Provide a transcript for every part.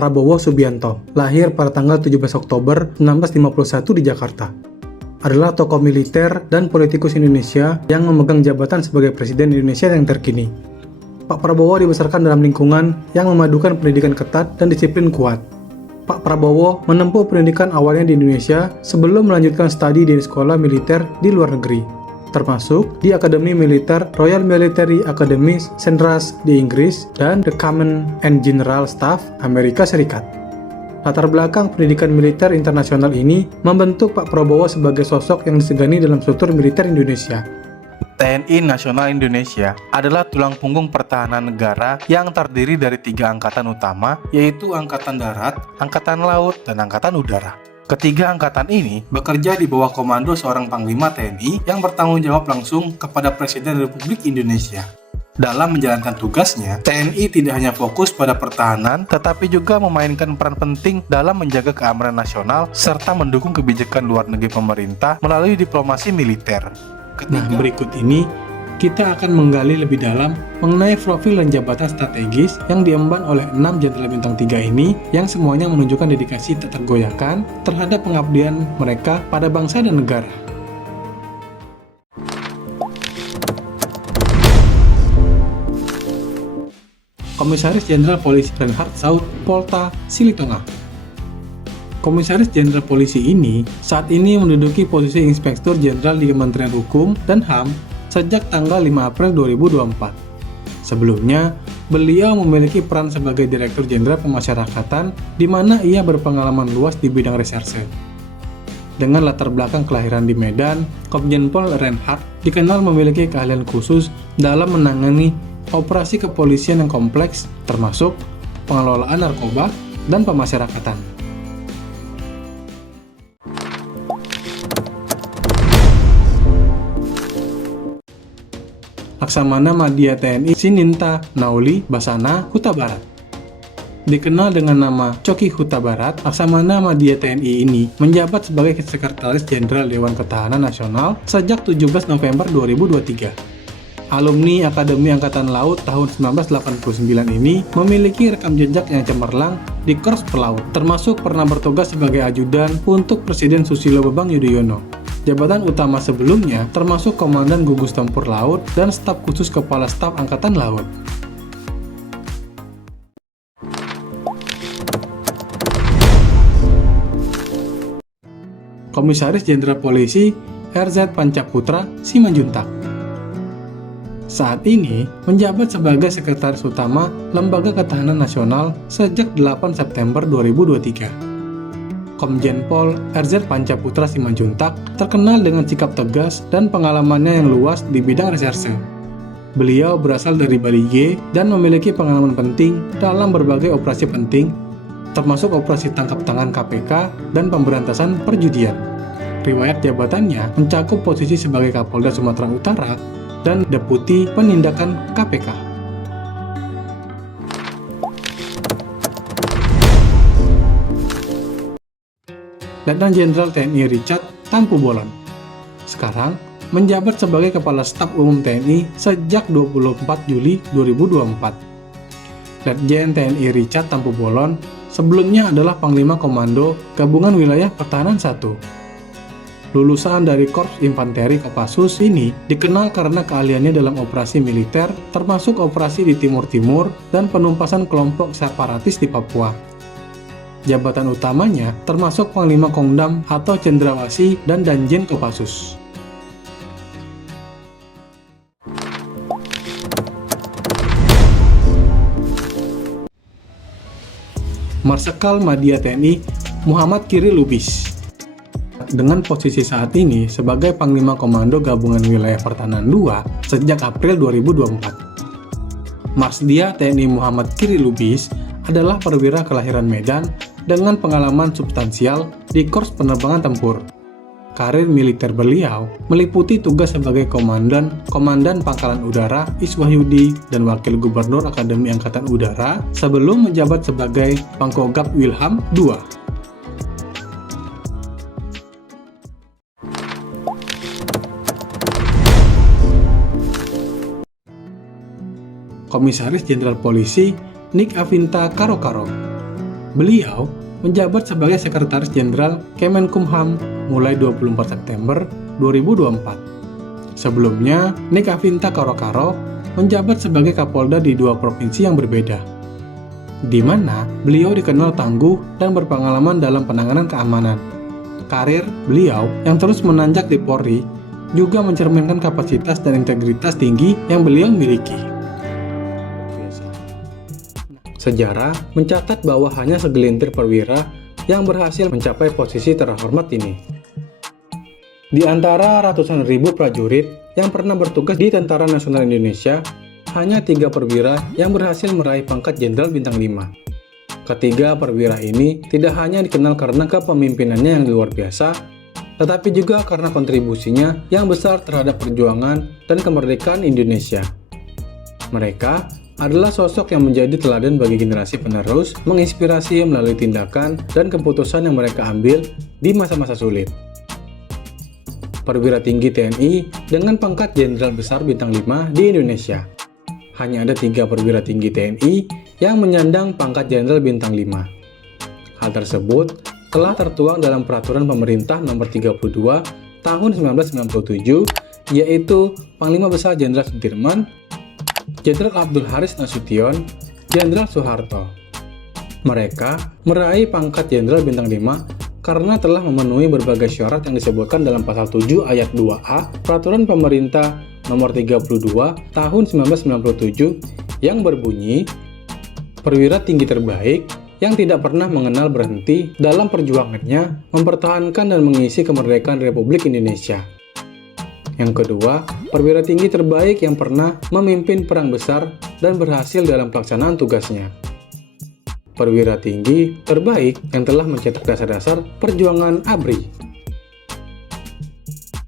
Prabowo Subianto, lahir pada tanggal 17 Oktober 1951 di Jakarta. Adalah tokoh militer dan politikus Indonesia yang memegang jabatan sebagai Presiden Indonesia yang terkini. Pak Prabowo dibesarkan dalam lingkungan yang memadukan pendidikan ketat dan disiplin kuat. Pak Prabowo menempuh pendidikan awalnya di Indonesia sebelum melanjutkan studi di sekolah militer di luar negeri, termasuk di Akademi Militer Royal Military Academy Sandhurst di Inggris dan The Command and General Staff Amerika Serikat. Latar belakang pendidikan militer internasional ini membentuk Pak Prabowo sebagai sosok yang disegani dalam struktur militer Indonesia. TNI Nasional Indonesia adalah tulang punggung pertahanan negara yang terdiri dari 3 angkatan utama, yaitu Angkatan Darat, Angkatan Laut, dan Angkatan Udara. Ketiga angkatan ini bekerja di bawah komando seorang Panglima TNI yang bertanggung jawab langsung kepada Presiden Republik Indonesia. Dalam menjalankan tugasnya, TNI tidak hanya fokus pada pertahanan, tetapi juga memainkan peran penting dalam menjaga keamanan nasional serta mendukung kebijakan luar negeri pemerintah melalui diplomasi militer. Berikut ini kita akan menggali lebih dalam mengenai profil dan jabatan strategis yang diemban oleh 6 jenderal bintang 3 ini yang semuanya menunjukkan dedikasi tak tergoyahkan terhadap pengabdian mereka pada bangsa dan negara. Komisaris Jenderal Polisi Reinhard Saud Polta Silitonga. Komisaris Jenderal Polisi ini saat ini menduduki posisi Inspektur Jenderal di Kementerian Hukum dan HAM sejak tanggal 5 April 2024. Sebelumnya, beliau memiliki peran sebagai Direktur Jenderal Pemasyarakatan di mana ia berpengalaman luas di bidang reserse. Dengan latar belakang kelahiran di Medan, Komjen Pol Reinhard dikenal memiliki keahlian khusus dalam menangani operasi kepolisian yang kompleks termasuk pengelolaan narkoba dan pemasyarakatan. Laksamana Madya TNI Sininta Nauli Basana Huta Barat. Dikenal dengan nama Coki Huta Barat, Laksamana Madya TNI ini menjabat sebagai Sekretaris Jenderal Dewan Ketahanan Nasional sejak 17 November 2023. Alumni Akademi Angkatan Laut tahun 1989 ini memiliki rekam jejak yang cemerlang di Korps Pelaut, termasuk pernah bertugas sebagai ajudan untuk Presiden Susilo Bambang Yudhoyono. Jabatan utama sebelumnya termasuk Komandan Gugus Tempur Laut dan Staf Khusus Kepala Staf Angkatan Laut. Komisaris Jenderal Polisi RZ Pancaputra Simanjuntak. Saat ini menjabat sebagai Sekretaris Utama Lembaga Ketahanan Nasional sejak 8 September 2023. Komjen Pol RZ Pancaputra Simanjuntak terkenal dengan sikap tegas dan pengalamannya yang luas di bidang reserse. Beliau berasal dari Bali G dan memiliki pengalaman penting dalam berbagai operasi penting, termasuk operasi tangkap tangan KPK dan pemberantasan perjudian. Riwayat jabatannya mencakup posisi sebagai Kapolda Sumatera Utara dan Deputi Penindakan KPK. Letnan Jenderal TNI Richard Tampu Bolon. Sekarang menjabat sebagai Kepala Staf Umum TNI sejak 24 Juli 2024. Letjen TNI Richard Tampu Bolon sebelumnya adalah Panglima Komando Gabungan Wilayah Pertahanan 1. Lulusan dari Korps Infanteri Kopassus ini dikenal karena keahliannya dalam operasi militer, termasuk operasi di Timur Timur dan penumpasan kelompok separatis di Papua. Jabatan utamanya termasuk Panglima Kongdam atau Cendrawasih dan Danjen Kopassus. Marsikal Madya TNI Muhammad Kiri Lubis. Dengan posisi saat ini sebagai Panglima Komando Gabungan Wilayah Pertahanan 2 sejak April 2024. Marsdia TNI Muhammad Kiri Lubis adalah perwira kelahiran Medan dengan pengalaman substansial di Korps Penerbangan Tempur. Karir militer beliau meliputi tugas sebagai Komandan Pangkalan Udara Iswahyudi dan Wakil Gubernur Akademi Angkatan Udara sebelum menjabat sebagai Pangkogap Wilham II. Komisaris Jenderal Polisi Nik Avinta Karo. Beliau menjabat sebagai Sekretaris Jenderal Kemenkumham mulai 24 September 2024. Sebelumnya, Nik Afinta Karo menjabat sebagai Kapolda di dua provinsi yang berbeda, di mana beliau dikenal tangguh dan berpengalaman dalam penanganan keamanan. Karir beliau yang terus menanjak di Polri juga mencerminkan kapasitas dan integritas tinggi yang beliau miliki. Sejarah mencatat bahwa hanya segelintir perwira yang berhasil mencapai posisi terhormat ini. Di antara ratusan ribu prajurit yang pernah bertugas di Tentara Nasional Indonesia, hanya 3 perwira yang berhasil meraih pangkat Jenderal Bintang 5. Ketiga perwira ini tidak hanya dikenal karena kepemimpinannya yang luar biasa, tetapi juga karena kontribusinya yang besar terhadap perjuangan dan kemerdekaan Indonesia. Mereka adalah sosok yang menjadi teladan bagi generasi penerus, menginspirasi melalui tindakan dan keputusan yang mereka ambil di masa-masa sulit. Perwira tinggi TNI dengan pangkat Jenderal Besar Bintang 5 di Indonesia. Hanya ada 3 perwira tinggi TNI yang menyandang pangkat Jenderal Bintang 5. Hal tersebut telah tertuang dalam Peraturan Pemerintah Nomor 32 Tahun 1997, yaitu Panglima Besar Jenderal Sudirman, Jenderal Abdul Haris Nasution, Jenderal Soeharto. Mereka meraih pangkat Jenderal Bintang 5 karena telah memenuhi berbagai syarat yang disebutkan dalam Pasal 7 Ayat 2A Peraturan Pemerintah Nomor 32 Tahun 1997 yang berbunyi, perwira tinggi terbaik yang tidak pernah mengenal berhenti dalam perjuangannya mempertahankan dan mengisi kemerdekaan Republik Indonesia. Yang kedua, perwira tinggi terbaik yang pernah memimpin perang besar dan berhasil dalam pelaksanaan tugasnya. Perwira tinggi terbaik yang telah mencetak dasar-dasar perjuangan ABRI.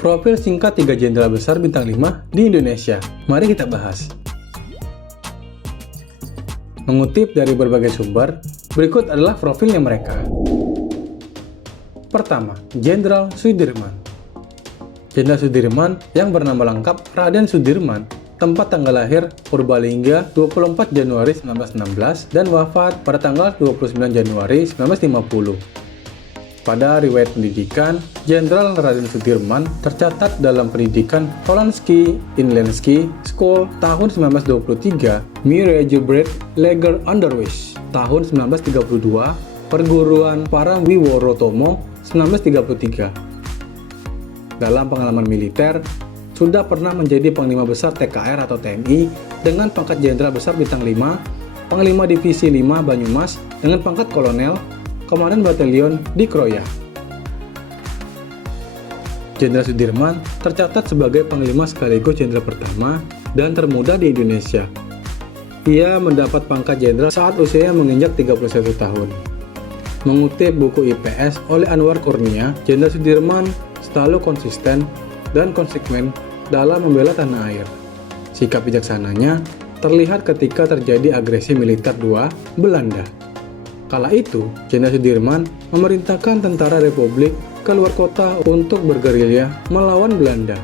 Profil singkat 3 Jenderal Besar Bintang 5 di Indonesia. Mari kita bahas. Mengutip dari berbagai sumber, berikut adalah profilnya mereka. Pertama, Jenderal Sudirman. Jenderal Sudirman yang bernama lengkap Raden Sudirman, tempat tanggal lahir Purbalingga 24 Januari 1916 dan wafat pada tanggal 29 Januari 1950. Pada riwayat pendidikan, Jenderal Raden Sudirman tercatat dalam pendidikan Hollandski Inland Ski School tahun 1923, Miragebreit Leger Onderwijs tahun 1932, Perguruan Parawiworotomo 1933. Dalam pengalaman militer, sudah pernah menjadi Panglima Besar TKR atau TNI dengan pangkat Jenderal Besar Bintang 5, Panglima Divisi 5 Banyumas dengan pangkat Kolonel, Komandan Batalion di Kroya. Jenderal Sudirman tercatat sebagai Panglima sekaligus Jenderal pertama dan termuda di Indonesia. Ia mendapat pangkat Jenderal saat usianya menginjak 31 tahun. Mengutip buku IPS oleh Anwar Kurnia, Jenderal Sudirman selalu konsisten dan konsekuen dalam membela tanah air. Sikap bijaksananya terlihat ketika terjadi agresi militer II Belanda. Kala itu, Jenderal Sudirman memerintahkan tentara Republik keluar kota untuk bergerilya melawan Belanda.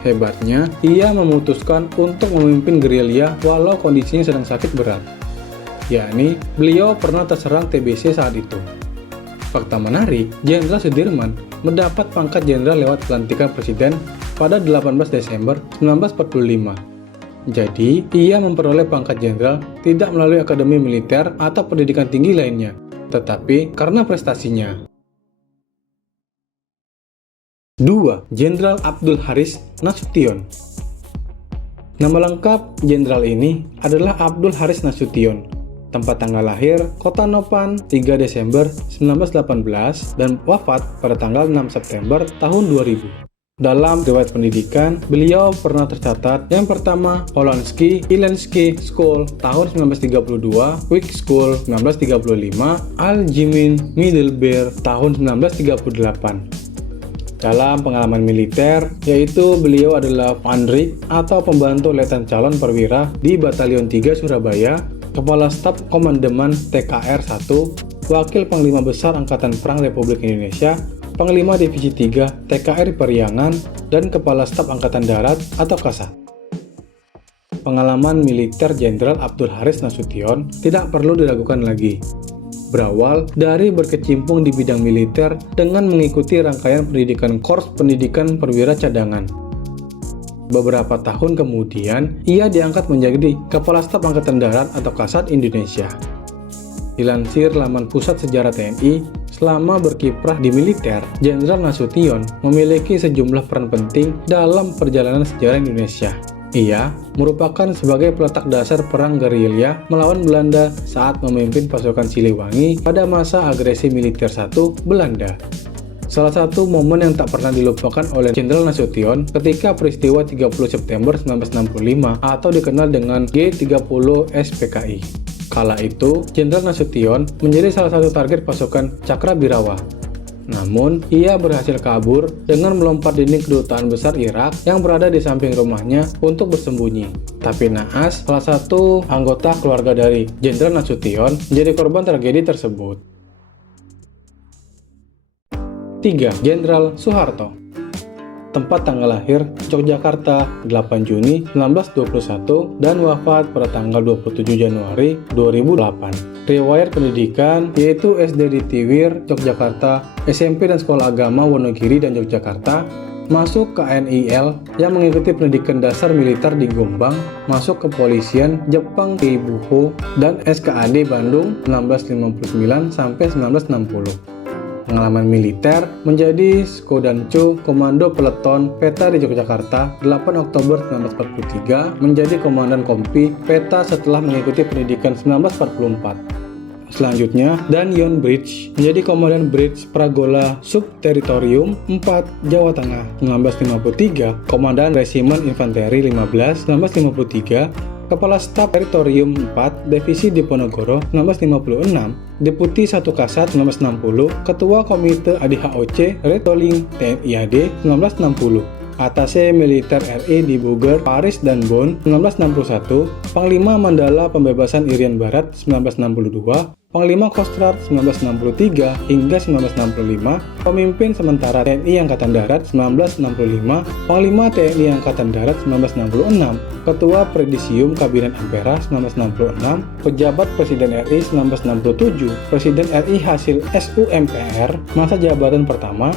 Hebatnya, ia memutuskan untuk memimpin gerilya walau kondisinya sedang sakit berat. Yakni, beliau pernah terserang TBC saat itu. Fakta menarik, Jenderal Sudirman mendapat pangkat jenderal lewat pelantikan presiden pada 18 Desember 1945. Jadi, ia memperoleh pangkat jenderal tidak melalui akademi militer atau pendidikan tinggi lainnya, tetapi karena prestasinya. 2. Jenderal Abdul Haris Nasution. Nama lengkap jenderal ini adalah Abdul Haris Nasution. Tempat tanggal lahir Kota Nopan 3 Desember 1918 dan wafat pada tanggal 6 September tahun 2000. Dalam riwayat pendidikan, beliau pernah tercatat yang pertama Hollandski Inland Ski School tahun 1932, Wick School 1935, Al-Jimin Middelbeer tahun 1938. Dalam pengalaman militer, yaitu beliau adalah Pandrik atau pembantu letnan calon perwira di Batalion 3 Surabaya, Kepala Staf Komandemen TKR 1, Wakil Panglima Besar Angkatan Perang Republik Indonesia, Panglima Divisi 3 TKR Periangan, dan Kepala Staf Angkatan Darat atau Kasat. Pengalaman militer Jenderal Abdul Haris Nasution tidak perlu diragukan lagi. berawal dari berkecimpung di bidang militer dengan mengikuti rangkaian pendidikan Korps Pendidikan Perwira Cadangan. Beberapa tahun kemudian, ia diangkat menjadi Kepala Staf Angkatan Darat atau Kasat Indonesia. Dilansir laman Pusat Sejarah TNI, selama berkiprah di militer, Jenderal Nasution memiliki sejumlah peran penting dalam perjalanan sejarah Indonesia. Ia merupakan sebagai peletak dasar perang gerilya melawan Belanda saat memimpin pasukan Siliwangi pada masa agresi militer I Belanda. Salah satu momen yang tak pernah dilupakan oleh Jenderal Nasution ketika peristiwa 30 September 1965 atau dikenal dengan G30 SPKI. Kala itu, Jenderal Nasution menjadi salah satu target pasukan Cakrabirawa. Namun, ia berhasil kabur dengan melompat dinding kedutaan besar Irak yang berada di samping rumahnya untuk bersembunyi. Tapi naas, salah satu anggota keluarga dari Jenderal Nasution menjadi korban tragedi tersebut. 3. Jenderal Soeharto. Tempat tanggal lahir Yogyakarta 8 Juni 1921 dan wafat pada tanggal 27 Januari 2008. Riwayat pendidikan yaitu SD di Tiwir, Yogyakarta, SMP dan Sekolah Agama Wonogiri dan Yogyakarta, masuk ke NIL yang mengikuti pendidikan dasar militer di Gombang, masuk kepolisian Jepang di Buho dan SKAD Bandung 1959 sampai 1960. Pengalaman militer menjadi Skodancu Komando Peleton Peta di Yogyakarta 8 Oktober 1943 menjadi Komandan Kompi Peta setelah mengikuti pendidikan 1944. Selanjutnya, Dan Yon Bridge menjadi Komandan Bridge Pragola Subteritorium 4 Jawa Tengah 1953, Komandan Resimen Infanteri 15 1953, Kepala Staf Teritorium 4 Divisi Diponegoro 1956, Deputi 1 Kasat 1960, Ketua Komite ADHOC Retoling TNI AD 1960, Atase Militer RI di Buger, Paris dan Bonn 1961, Panglima Mandala Pembebasan Irian Barat 1962, Panglima Kostrad 1963 hingga 1965, Pemimpin Sementara TNI Angkatan Darat 1965, Panglima TNI Angkatan Darat 1966, Ketua Presidium Kabinet Ampera 1966, Pejabat Presiden RI 1967, Presiden RI hasil SUMPR masa jabatan pertama,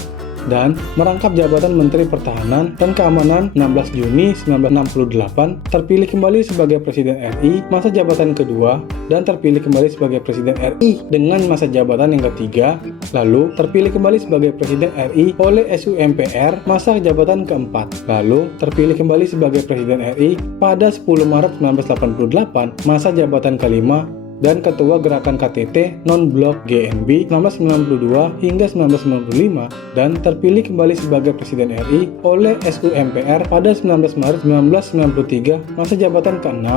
dan merangkap jabatan Menteri Pertahanan dan Keamanan 16 Juni 1968, terpilih kembali sebagai Presiden RI masa jabatan kedua, dan terpilih kembali sebagai Presiden RI dengan masa jabatan yang ketiga, lalu terpilih kembali sebagai Presiden RI oleh SUMPR masa jabatan keempat, lalu terpilih kembali sebagai Presiden RI pada 10 Maret 1988 masa jabatan kelima, dan Ketua Gerakan KTT Non-Blok GNB 1992 hingga 1995, dan terpilih kembali sebagai Presiden RI oleh SUMPR pada 19 Maret 1993 masa jabatan ke-6,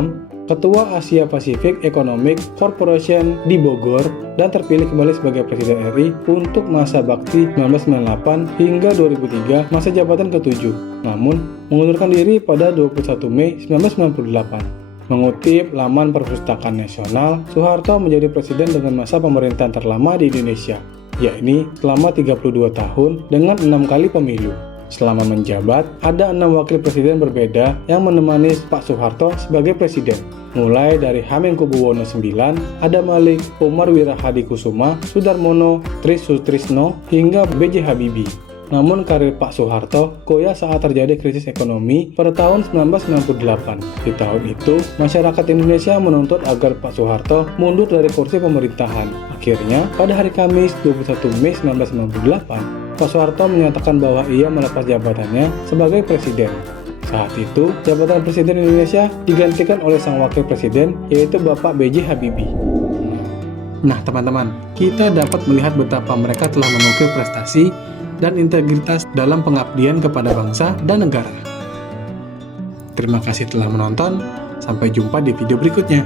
Ketua Asia Pacific Economic Corporation di Bogor, dan terpilih kembali sebagai Presiden RI untuk masa bakti 1998 hingga 2003 masa jabatan ke-7, namun mengundurkan diri pada 21 Mei 1998. Mengutip laman Perpustakaan Nasional, Soeharto menjadi presiden dengan masa pemerintahan terlama di Indonesia, yakni selama 32 tahun dengan 6 kali pemilu. Selama menjabat, ada 6 wakil presiden berbeda yang menemani Pak Soeharto sebagai presiden, mulai dari Hamengkubuwono IX, Adam Malik, Umar Wirahadikusuma, Sudarmono, Tri Sutrisno, hingga B.J. Habibie. Namun karir Pak Soeharto goyah saat terjadi krisis ekonomi pada tahun 1998. Di tahun itu, masyarakat Indonesia menuntut agar Pak Soeharto mundur dari kursi pemerintahan. Akhirnya, pada hari Kamis 21 Mei 1998, Pak Soeharto menyatakan bahwa ia melepas jabatannya sebagai presiden. Saat itu, jabatan Presiden Indonesia digantikan oleh sang wakil presiden, yaitu Bapak B.J. Habibie. Nah teman-teman, kita dapat melihat betapa mereka telah mengukir prestasi dan integritas dalam pengabdian kepada bangsa dan negara. Terima kasih telah menonton, sampai jumpa di video berikutnya.